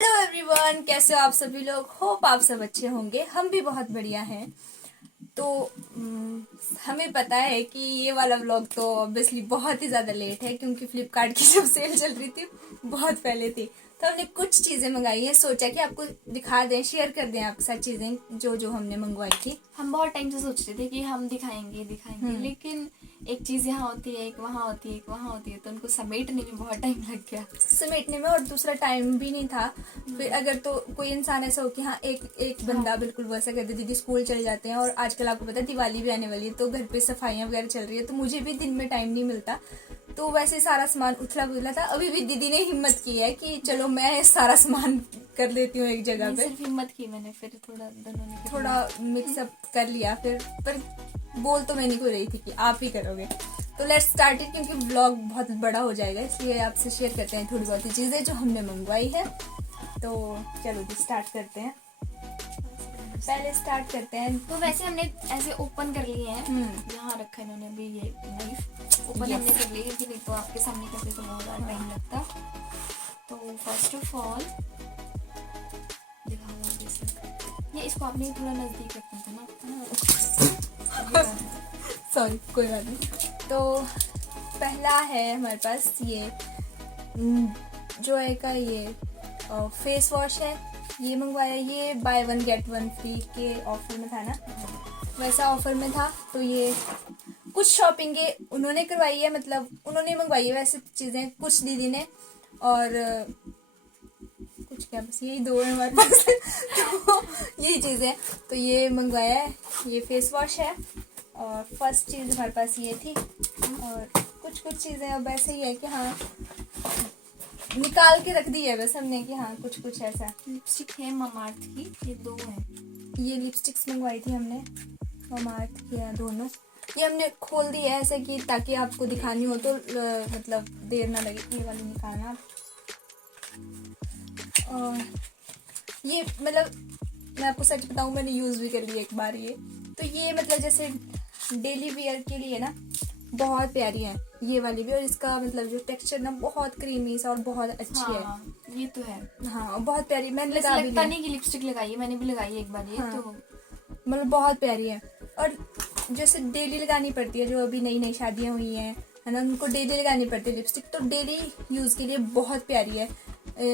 Hello everyone, कैसे हो आप सभी लोग। होप आप सब अच्छे होंगे। हम भी बहुत बढ़िया हैं। तो हमें पता है कि ये वाला व्लॉग तो ऑब्वियसली बहुत ही ज़्यादा लेट है, क्योंकि फ्लिपकार्ट की जब सेल चल रही थी बहुत पहले थी। तो हमने कुछ चीज़ें मंगाई हैं, सोचा कि आपको दिखा दें, शेयर कर दें आपके साथ चीज़ें जो हमने मंगवाई थी। हम बहुत टाइम से सोच रहे थे कि हम दिखाएंगे लेकिन एक चीज यहाँ होती है, एक वहाँ होती है, एक वहाँ होती है, तो उनको समेटने में बहुत टाइम लग गया। समेटने में, और दूसरा टाइम भी नहीं था। फिर अगर तो कोई इंसान ऐसा हो कि हाँ एक बंदा बिल्कुल वो ऐसा कहते दीदी स्कूल चले जाते हैं, और आजकल आपको पता है दिवाली भी आने वाली है, तो घर पे सफाइयाँ वगैरह चल रही है, तो मुझे भी दिन में टाइम नहीं मिलता। तो वैसे सारा सामान उथला पुथला था। अभी भी दीदी ने हिम्मत की है कि चलो मैं सारा सामान कर लेती हूँ एक जगह पे। सिर्फ हिम्मत की मैंने, फिर दोनों ने थोड़ा मिक्सअप कर लिया फिर, पर बोल तो मैं नहीं को रही थी कि आप ही करोगे। तो लेट्स स्टार्ट इट, क्योंकि व्लॉग बहुत बड़ा हो जाएगा, इसलिए आपसे शेयर करते हैं थोड़ी बहुत ही चीज़ें जो हमने मंगवाई है। तो चलो जी स्टार्ट करते हैं। पहले स्टार्ट करते हैं। तो वैसे हमने ऐसे ओपन कर लिए हैं। यहाँ रखा इन्होंने अभी ये नाइफ ओपन हमने कर लिया, क्योंकि नहीं तो आपके सामने करते तो बहुत ज़्यादा टाइम लगता। तो फर्स्ट ऑफ ऑल ये इसको आपने थोड़ा नज़दीक रखना था ना। सॉरी, कोई बात नहीं। तो पहला है हमारे पास ये जो है का ये फेस वॉश है। ये मंगवाया, ये by one get one free के ऑफर में था ना, वैसा ऑफर में था। तो ये कुछ शॉपिंग के उन्होंने करवाई है, मतलब उन्होंने मंगवाई है वैसे चीज़ें, कुछ दीदी ने, और कुछ क्या, बस यही दो है हमारे पास। तो यही चीज़ें, तो ये मंगवाया है। ये फेस वॉश है, और फर्स्ट चीज़ हमारे पास ये थी। और कुछ चीज़ें अब ऐसे ही है कि हाँ निकाल के रख दी है बस हमने कि हाँ कुछ ऐसा। लिपस्टिक है ममाअर्थ की, ये दो है। ये लिपस्टिक्स मंगवाई थी हमने, ममाअर्थ की है दोनों। ये हमने खोल दी है ऐसे कि ताकि आपको दिखानी हो तो मतलब देर ना लगे। ये वाली निकालना। और ये मतलब मैं आपको सच बताऊँ, मैंने यूज़ भी कर लिया एक बार ये। तो ये मतलब जैसे डेली वेयर के लिए ना बहुत प्यारी है ये वाली भी। और इसका मतलब जो टेक्सचर ना बहुत क्रीमी सा और बहुत अच्छी हाँ, है। ये तो है। हाँ बहुत प्यारी, मैंने लगा भी लगता लिया। नहीं कि लिपस्टिक लगाई है, मैंने भी लगाई है एक बार ये। हाँ। तो मतलब बहुत प्यारी है, और जैसे डेली लगानी पड़ती है, जो अभी नई नई शादियाँ हुई हैं है ना, उनको डेली लगानी पड़ती है लिपस्टिक, तो डेली यूज़ के लिए बहुत प्यारी है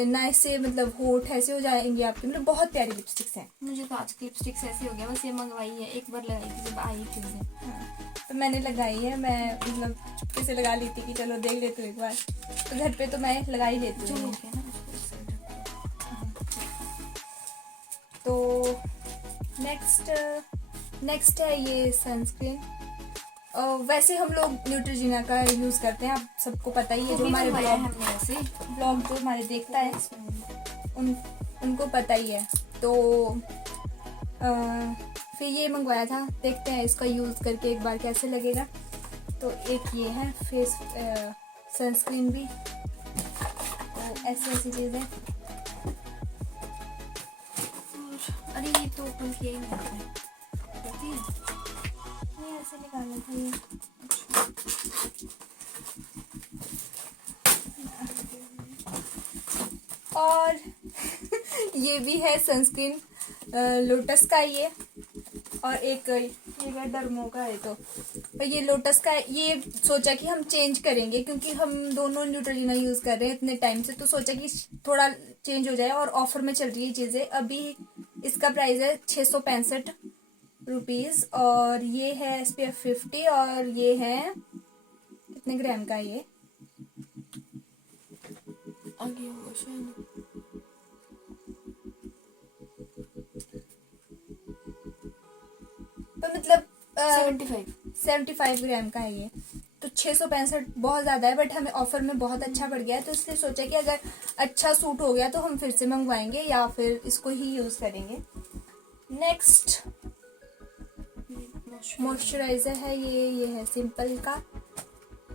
ना। इससे मतलब होठ ऐसे हो जाएंगे आपके, मतलब बहुत प्यारी लिपस्टिक्स हैं। मुझे तो आज की लिपस्टिक्स ऐसी हो गया, बस ये मंगवाई है, एक बार लगाई थी जब आई थी उसे। हाँ, तो मैंने लगाई है। मैं मतलब चुपके से लगा ली थी कि चलो देख लेती हूँ एक बार। तो घर पे तो मैं लगा ही लेती हूँ। तो नेक्स्ट है ये सनस्क्रीन। वैसे हम लोग न्यूट्रोजिना का यूज़ करते हैं, आप सबको पता ही है। जो हमारे ब्लॉग जो हमारे देखता है उनको पता ही है। तो फिर ये मंगवाया था, देखते हैं इसका यूज़ करके एक बार कैसे लगेगा। तो एक ये है फेस सनस्क्रीन भी। तो ऐसी चीज़ें। अरे ये तो ओपन किया ही नहीं है, ये ऐसे निकालना था ये। और ये भी है सनस्क्रीन लोटस का ये। और एक ये डर्मो का है। तो ये लोटस का है। ये सोचा कि हम चेंज करेंगे, क्योंकि हम दोनों न्यूट्रोजिना यूज़ कर रहे हैं इतने टाइम से, तो सोचा कि थोड़ा चेंज हो जाए। और ऑफर में चल रही है चीज़ें अभी। इसका प्राइस है 665 रुपीज़, और ये है SPF 50, और ये है कितने ग्राम का ये आगे तो मतलब 75 ग्राम का है ये। तो 665 बहुत ज़्यादा है, बट हमें ऑफर में बहुत अच्छा पड़ गया है। तो इसलिए सोचा कि अगर अच्छा सूट हो गया तो हम फिर से मंगवाएंगे, या फिर इसको ही यूज़ करेंगे। नेक्स्ट मॉइस्चराइज़र है ये है सिंपल का।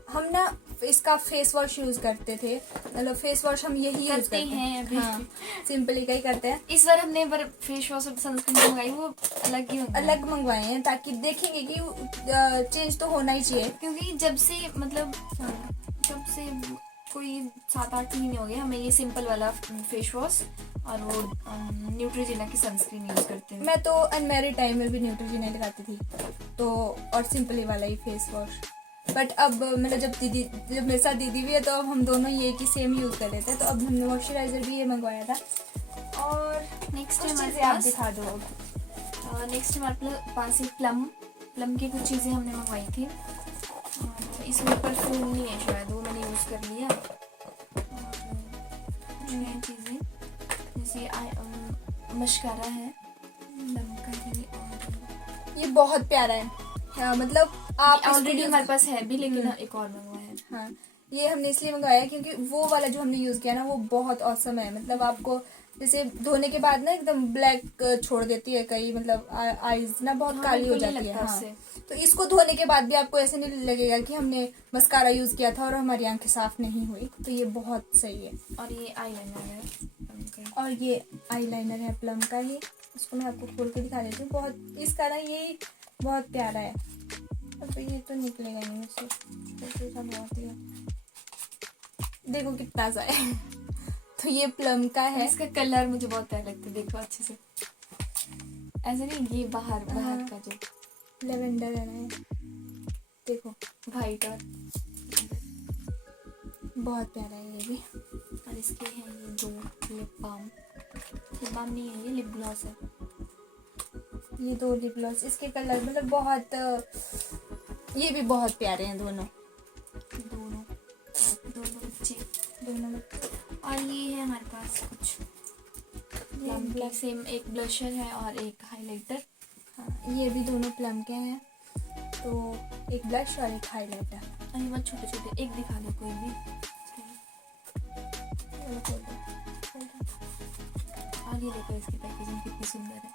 हम ना इसका फेस वॉश यूज़ करते थे, मतलब फेस वॉश हम यही यूज़ करते हैं अभी। हाँ, सिंपली का ही करते हैं। इस बार हमने फेस वॉश और सनस्क्रीन मंगवाई, वो अलग मंगवाए हैं, ताकि देखेंगे कि चेंज तो होना ही चाहिए। क्योंकि जब से मतलब जब से कोई 7-8 महीने हो गए हमें ये सिंपल वाला फेस वॉश और वो न्यूट्रोजेना की सनस्क्रीन यूज करते हैं। मैं तो अनमैरिड टाइम में भी न्यूट्रोजेना ही लगाती थी, तो और सिंपली वाला ही फेस वॉश। बट अब मतलब जब मेरे साथ दीदी भी है तो अब हम दोनों ये की सेम यूज कर लेते हैं, तो अब हमने मॉइस्चराइजर भी ये मंगवाया था। और नेक्स्ट कुछ हमारे चीजें आप पास दिखा दो अब। नेक्स्ट हमारे पास एक प्लम की कुछ चीज़ें हमने मंगवाई थी। और इसमें परफ्यूम नहीं है शायद, वो मैंने यूज़ कर लिया। और कुछ नई चीज़ें जैसे मस्कारा है प्लम का ही, और ये बहुत प्यारा है। हाँ, मतलब आप ऑलरेडी हमारे पास है भी, लेकिन एक और मंगवाया है। हाँ, ये हमने इसलिए मंगवाया है क्योंकि वो वाला जो हमने यूज किया ना वो बहुत औसम है। मतलब आपको जैसे धोने के बाद ना एकदम ब्लैक छोड़ देती है कई, मतलब आईज ना बहुत हाँ, काली हो बिल्कुल नहीं जाती है। लगता हाँ, उससे। तो इसको धोने के बाद भी आपको ऐसे नहीं लगेगा कि हमने मस्कारा यूज किया था और हमारी आंखें साफ नहीं हुई। तो ये बहुत सही है। और ये आईलाइनर है प्लम का। और ये आईलाइनर है प्लम का ही, इसको मैं आपको खोल के दिखा देती हूँ। बहुत इसका ना ये बहुत प्यारा है। अब ये तो निकलेगा नहीं मुझसे, तो बहुत ही है। देखो कितना सा है। तो ये प्लम का है। इसका कलर मुझे बहुत प्यारा लगता है, देखो अच्छे से, ऐसे नहीं, ये बाहर का जो लेवेंडर है ना, देखो वाइट और बहुत प्यारा है ये भी। और इसके हैं ये 2 लिप बाम नहीं है, ये लिप ग्लॉस है। ये 2 लिप ग्लॉस, इसके कलर मतलब बहुत, ये भी बहुत प्यारे हैं दोनों बच्चे। दोनों। और ये है हमारे पास कुछ प्लम के सेम, एक ब्लशर है और एक हाइलाइटर। हाँ, ये भी दोनों प्लम के हैं, तो एक ब्लश और एक हाइलाइटर। और ये बहुत छोटे छोटे, एक दिखा दो कोई भी। और ये देखो इसकी पैकेजिंग कितनी सुंदर है।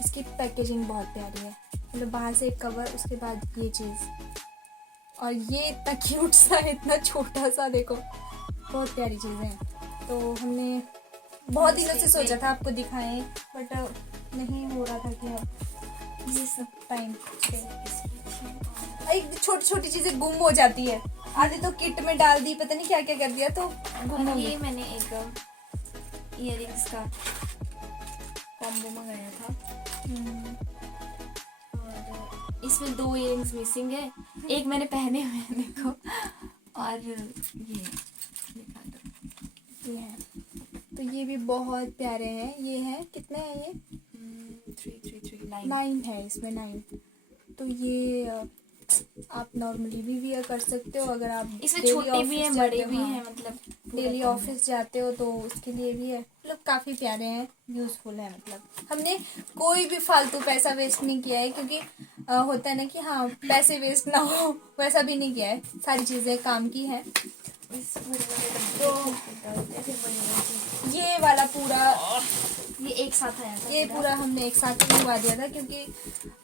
इसकी पैकेजिंग बहुत प्यारी है, मतलब बाहर से एक कवर, उसके बाद ये चीज़, और ये इतना क्यूट सा है, इतना छोटा सा, देखो बहुत प्यारी चीज़ें हैं। तो हमने बहुत दिनों से सोचा था आपको दिखाएं, बट नहीं हो रहा था कि अब ये सब टाइम एक छोटी छोटी चीज़ें गुम हो जाती है। आधी तो किट में डाल दी, पता नहीं क्या क्या कर दिया, तो गुम हो ये गई। मैंने एक इयररिंग्स का कॉम्बो मंगाया था। और इसमें 2 इयररिंग्स मिसिंग है, एक मैंने पहने हुए हैं देखो। और ये दिखा दो, ये है, तो ये भी बहुत प्यारे हैं। ये है, कितने हैं ये? 9 है इसमें, 9। तो ये आप नॉर्मली भी वियर कर सकते हो, अगर आप इसमें छोटे भी हैं बड़े भी हैं, मतलब डेली ऑफिस जाते हो तो उसके लिए भी है। मतलब काफ़ी प्यारे हैं, यूज़फुल है। मतलब हमने कोई भी फालतू पैसा वेस्ट नहीं किया है, क्योंकि होता है ना कि हाँ पैसे वेस्ट ना हो, वैसा भी नहीं किया है। सारी चीज़ें काम की हैं। तो ये वाला पूरा, ये एक साथ आया था, ये पूरा हमने एक साथ ही मंगवा दिया था, क्योंकि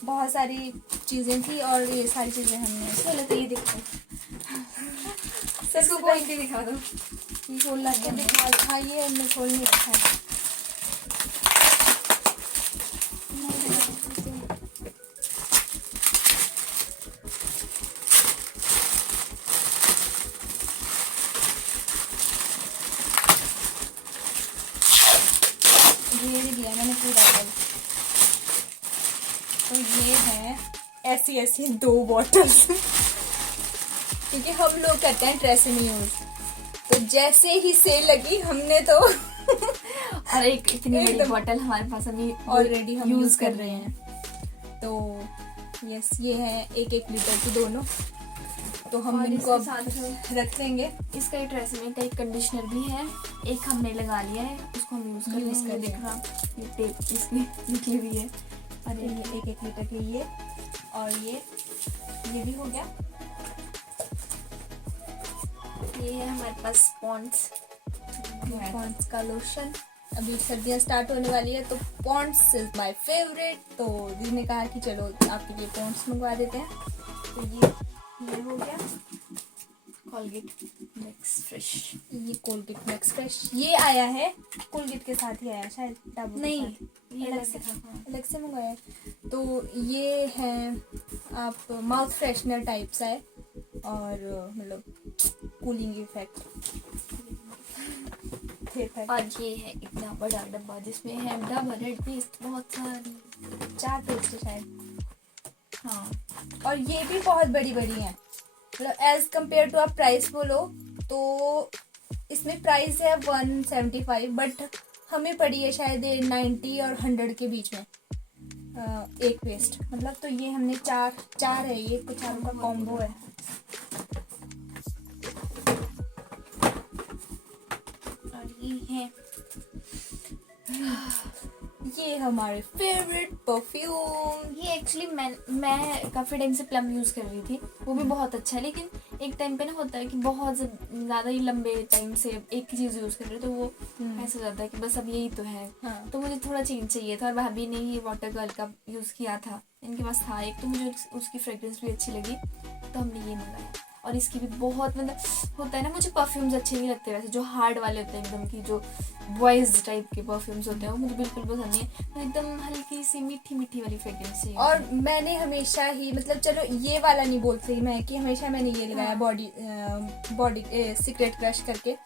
बहुत सारी चीज़ें थी और ये सारी चीज़ें हमने। चलो तो ये दिखाओ, इसको खोल के दिखा दो। ये खोल के दिखा। हाँ, ये हमने खोल नहीं रखा है। ये भी दिया मैंने पूरा कल। तो ये है ऐसी 2 बॉटल्स, क्योंकि हम लोग करते हैं ट्रेसिमी यूज, तो जैसे ही सेल लगी हमने तो और एक इतनी बड़ी बॉटल हमारे पास अभी ऑलरेडी हम यूज यूज कर कर रहे हैं। तो यस, ये है 1-1 लीटर की दोनों, तो हम और इनको इसके अब साथ रख देंगे। इसका एक ट्रेसेमी का एक कंडीशनर भी है, एक हमने लगा लिया है, उसको हम यूज कर यूज लेंगे। कर देख लेंगे। रहा ये टेप इसकी निकली हुई है। और ये 1-1 लीटर की ये, और ये भी हो गया। ये है हमारे पास पॉन्ड्स पॉन्ड्स का लोशन। अभी सर्दियाँ स्टार्ट होने वाली है, तो पॉन्ड्स इज माय फेवरेट। तो दीदी ने कहा कि चलो आपके लिए पॉन्ड्स मंगवा देते हैं। तो ये हो गया। कोलगेट मैक्स फ्रेश, ये कोलगेट मैक्स फ्रेश, ये आया है कोलगेट के साथ ही आया शायद, डाबू नहीं के साथ। ये अलग से अलग से मंगाया है। तो ये है आप माउथ फ्रेशनर टाइप सा है, और मतलब कूलिंग इफेक्ट। और ये है इतना बड़ा डब्बा जिसमें है डबल रेड पेस्ट बहुत सारी, 4 पेस्ट है शायद। हाँ। और ये भी बहुत बड़ी बड़ी हैं, मतलब एज कम्पेयर टू आप प्राइस बोलो तो इसमें प्राइस है 175, बट हमें पड़ी है शायद 90 और 100 के बीच में एक पेस्ट। मतलब तो ये हमने चार है, ये तो चारों का कॉम्बो है। और ये है ये हमारे फेवरेट परफ्यूम। ये एक्चुअली मैं काफ़ी टाइम से प्लम यूज़ कर रही थी, वो भी बहुत अच्छा है, लेकिन एक टाइम पे ना होता है कि बहुत ज़्यादा ही लंबे टाइम से एक ही चीज़ यूज़ कर रही, तो वो ऐसा हो जाता है कि बस अब यही तो है। हाँ। तो मुझे थोड़ा चेंज चाहिए था, और भाभी ने ये वाटर गर्ल का यूज़ किया था, इनके पास था एक, तो मुझे उसकी फ्रेग्रेंस भी अच्छी लगी, तो हमने ये मंगाया। और इसकी भी बहुत, मतलब होता है ना, मुझे परफ्यूम्स अच्छे नहीं लगते वैसे, जो हार्ड वाले होते हैं एकदम की, जो बॉयज टाइप के परफ्यूम्स होते हैं, वो मुझे बिल्कुल पसंद नहीं है। तो एकदम हल्की सी मीठी मीठी वाली फ्रेग्रेंस चाहिए। और मैंने हमेशा ही, मतलब चलो ये वाला नहीं बोल सकती मैं कि हमेशा मैंने ये लगाया बॉडी सीक्रेट क्रश करके,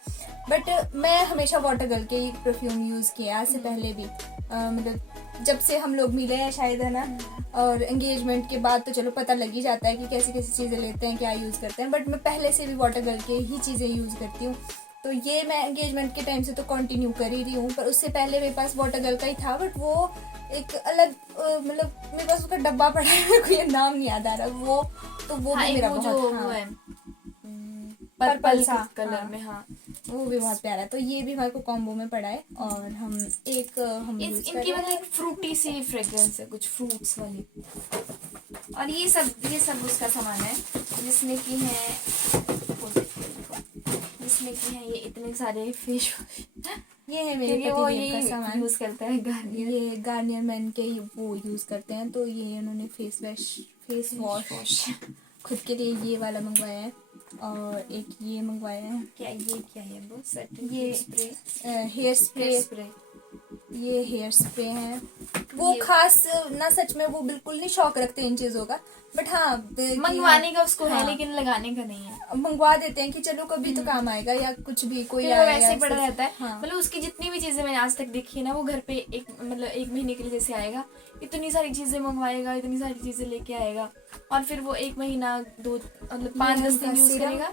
बट मैं हमेशा वाटर गर्ल के ही परफ्यूम यूज़ किया आज से पहले भी। मतलब जब से हम लोग मिले हैं शायद, है ना, और एंगेजमेंट के बाद तो चलो पता लग ही जाता है कि कैसी कैसी चीज़ें लेते हैं, क्या यूज़ करते हैं, बट मैं पहले से भी वाटर गर्ल के ही चीज़ें यूज़ करती हूँ। तो ये मैं एंगेजमेंट के टाइम से तो कंटिन्यू कर ही रही हूँ, पर उससे पहले मेरे पास वाटर गर्ल का ही था, बट वो एक अलग मतलब मेरे पास उसका डब्बा पड़ा है, मेरे को ये नाम नहीं याद आ रहा वो, तो वो हाँ, भी मेरा वो बहुत, जो हाँ, वो है पर्पल सा कलर हाँ, में, हाँ, वो भी बहुत प्यारा है। तो ये भी हमारे को कॉम्बो में पड़ा है, और हम यूज कर इनकी रहे मतलब हैं। एक फ्रूटी सी फ्रेग्रेंस है, कुछ फ्रूट्स वाली। और ये सब उसका सामान है, जिसमें कि है ये इतने सारे फेस वॉश। ये है मेरे क्योंकि वो पति देव का सामान, यूज करता है गार्नियर। ये गार्नियर मैन के ही वो यूज करते हैं, तो ये उन्होंने फेस वॉश खुद के लिए ये वाला मंगवाया है, और एक ये मंगवाया है। क्या है वो सेटिंग ये स्प्रे, हेयर स्प्रे, ये हेयर स्प्रे है। वो खास ना, सच में वो बिल्कुल नहीं शौक रखते इन चीजों का, बट हाँ मंगवाने का उसको है, हाँ, लेकिन लगाने का नहीं है। मंगवा देते हैं कि चलो कभी तो काम आएगा, या कुछ भी कोई फिर वो वैसे ही पड़ा रहता है। हाँ। मतलब उसकी जितनी भी चीजें मैंने आज तक देखी है ना, वो घर पे एक महीने के लिए जैसे आएगा, इतनी सारी चीजें मंगवाएगा, इतनी सारी चीजें लेके आएगा, और फिर वो 1 महीना 2 मतलब 5-10 दिन यूज करेगा,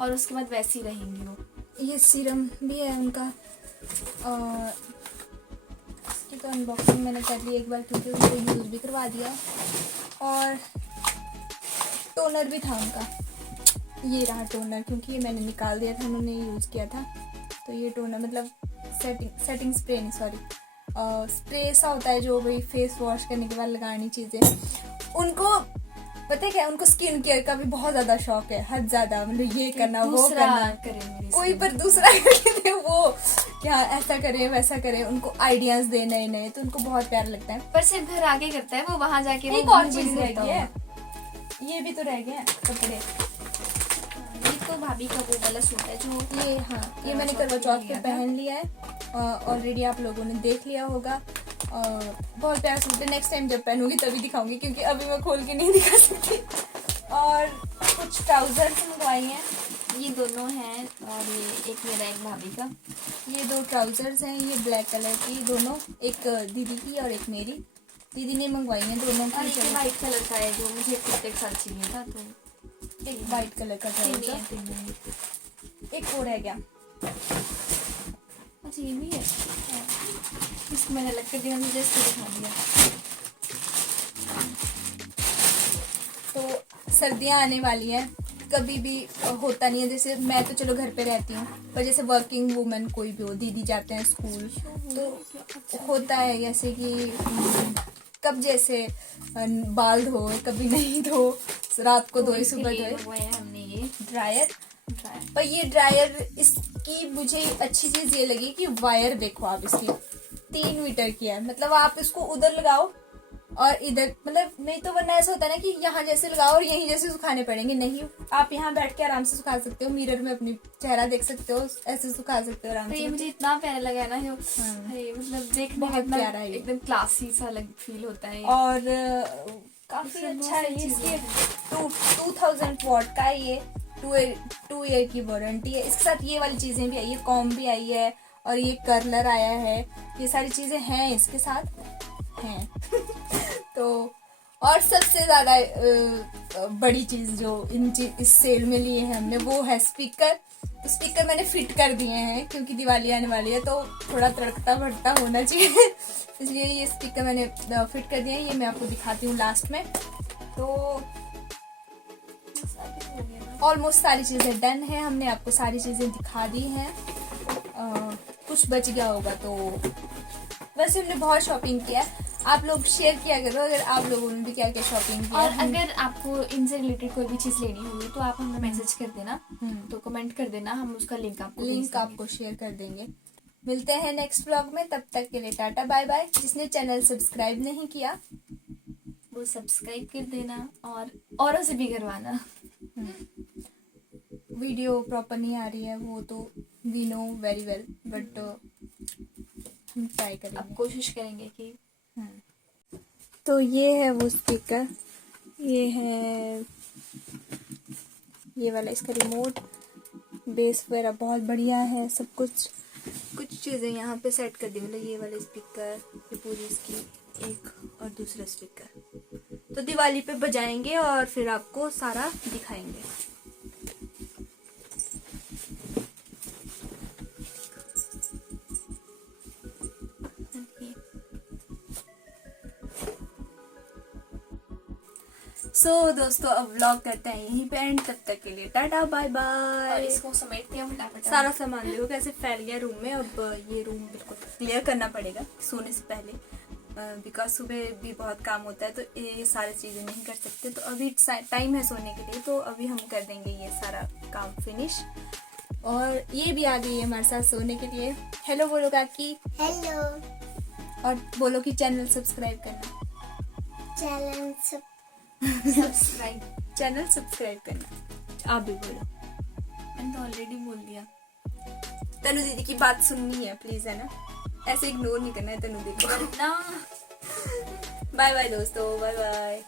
और उसके बाद वैसे ही रहेंगी वो। ये सीरम भी है उनका, और इसकी तो अनबॉक्सिंग मैंने कर ली एक बार, क्योंकि उनको यूज़ भी करवा दिया। और टोनर भी था उनका, ये रहा टोनर, क्योंकि ये मैंने निकाल दिया था, उन्होंने यूज़ किया था। तो ये टोनर मतलब सेटिंग स्प्रे नहीं, सॉरी, स्प्रे सा होता है जो भाई फेस वॉश करने के बाद लगानी चीज़ें। उनको पता है क्या, उनको स्किन केयर का भी बहुत ज़्यादा शौक है, हद ज़्यादा, मतलब ये करना वो करना, कोई पर दूसरा करके वो क्या ऐसा करे वैसा करे, उनको आइडियाज दे नए नए, तो उनको बहुत प्यारा लगता है। पर सिर्फ घर आके करता है वो, वहां जाके एक वो और चीज रह गई है, ये भी तो रह गए हैं कपड़े। ये तो भाभी का वो वाला सूट है जो ये, हाँ, ये मैंने करवा चौथ पे पहन लिया है, ऑलरेडी आप लोगों ने देख लिया होगा, और बहुत प्यारा सूट है। नेक्स्ट टाइम जब पहनूंगी तभी दिखाऊंगी, क्योंकि अभी मैं खोल के नहीं दिखा सकती। और कुछ ट्राउजर्स मंगवाई हैं, ये दोनों हैं, और ये एक मेरा एक भाभी का। ये 2 ट्राउजर्स हैं, ये ब्लैक कलर की दोनों, एक दीदी की और एक मेरी। दीदी ने मंगवाई हैं दोनों और की। एक वाइट कलर का है जो मुझे कुर्ते के साथ चाहिए था, तो एक वाइट कलर का ट्राउजर, एक और रह गया। अच्छा ये भी है, इसको मैंने अलग कर दिया, मुझे इसको दिखा दिया। तो सर्दियाँ आने वाली हैं, कभी भी होता नहीं है, जैसे मैं तो चलो घर पे रहती हूँ, पर जैसे वर्किंग वुमेन कोई भी हो, दीदी जाते हैं स्कूल, तो होता है जैसे कि कब जैसे बाल धोए, कभी नहीं धो, रात को धोए, सुबह धोए, हमने ये ड्रायर। पर ये ड्रायर, इसकी मुझे अच्छी चीज ये लगी कि वायर देखो आप, इसकी 3 मीटर की है, मतलब आप इसको उधर लगाओ और इधर, मतलब नहीं तो वरना ऐसा होता है ना कि यहाँ जैसे लगाओ और यहीं जैसे सुखाने पड़ेंगे, नहीं, आप यहाँ बैठ के आराम से सुखा सकते हो, मिरर में अपनी चेहरा देख सकते हो, ऐसे सुखा सकते हो आराम से। ये मुझे इतना प्यारा लगा ना, जो मतलब देखने में प्यारा है, एकदम क्लासी सा फील होता है, और काफी अच्छा है। इसके 2000 वॉट का है ये, टू ईयर की वारंटी है। इसके साथ ये वाली चीज़ें भी आई है, कॉम्ब भी आई है और ये कर्लर आया है, ये सारी चीज़ें हैं इसके साथ हैं। तो और सबसे ज़्यादा बड़ी चीज़ जो इस सेल में लिए हैं हमने वो है स्पीकर। तो स्पीकर मैंने फिट कर दिए हैं क्योंकि दिवाली आने वाली है तो थोड़ा तड़कता भड़कता होना चाहिए। इसलिए ये स्पीकर मैंने फिट कर दिए हैं, ये मैं आपको दिखाती हूँ लास्ट में। तो ऑलमोस्ट सारी चीज़ें डन है, हमने आपको सारी चीज़ें दिखा दी हैं। कुछ बच गया होगा तो वैसे हमने बहुत शॉपिंग किया। आप लोग शेयर किया करो अगर आप लोगों ने भी क्या क्या शॉपिंग किया। और अगर आपको इनसे रिलेटेड कोई भी चीज़ लेनी होगी तो आप हमें मैसेज कर देना, तो कमेंट कर देना, हम उसका लिंक आपको शेयर कर देंगे। मिलते हैं नेक्स्ट व्लॉग में, तब तक के लिए टाटा बाय बाय। जिसने चैनल सब्सक्राइब नहीं किया वो सब्सक्राइब कर देना और औरों से भी करवाना। वीडियो प्रॉपर नहीं आ रही है वो तो we know very well, but हम ट्राई करेंगे, अब कोशिश करेंगे कि तो ये है वो स्पीकर, ये है ये वाला इसका रिमोट, बेस वगैरह बहुत बढ़िया है, सब कुछ चीज़ें यहाँ पे सेट कर दी। मतलब ये वाला स्पीकर, ये पूरी इसकी एक और दूसरा स्पीकर तो दिवाली पे बजाएंगे और फिर आपको सारा दिखाएंगे। दोस्तों अब व्लॉग करते हैं यहीं पे एंड, तब तक के लिए टाटा बाय और बाय। इसको समेटते हैं फटाफट। सारा सामान देखो कैसे फैल गया रूम में। अब ये रूम बिल्कुल क्लियर करना पड़ेगा सोने से पहले, बिकॉज सुबह भी बहुत काम होता है तो ये सारी चीज़ें नहीं कर सकते। तो अभी टाइम है सोने के लिए, तो अभी हम कर देंगे ये सारा काम फिनिश। और ये भी आ गई है हमारे साथ सोने के लिए। हेलो बोलो काकी। हेलो। और बोलो कि चैनल सब्सक्राइब करना, चैनल सब्सक्राइब करना। आप भी बोलो। मैंने तो ऑलरेडी बोल दिया। तनु दीदी की बात सुननी है प्लीज, है ना, ऐसे इग्नोर नहीं करना है तनु दीदी को ना। बाय बाय दोस्तों, बाय बाय।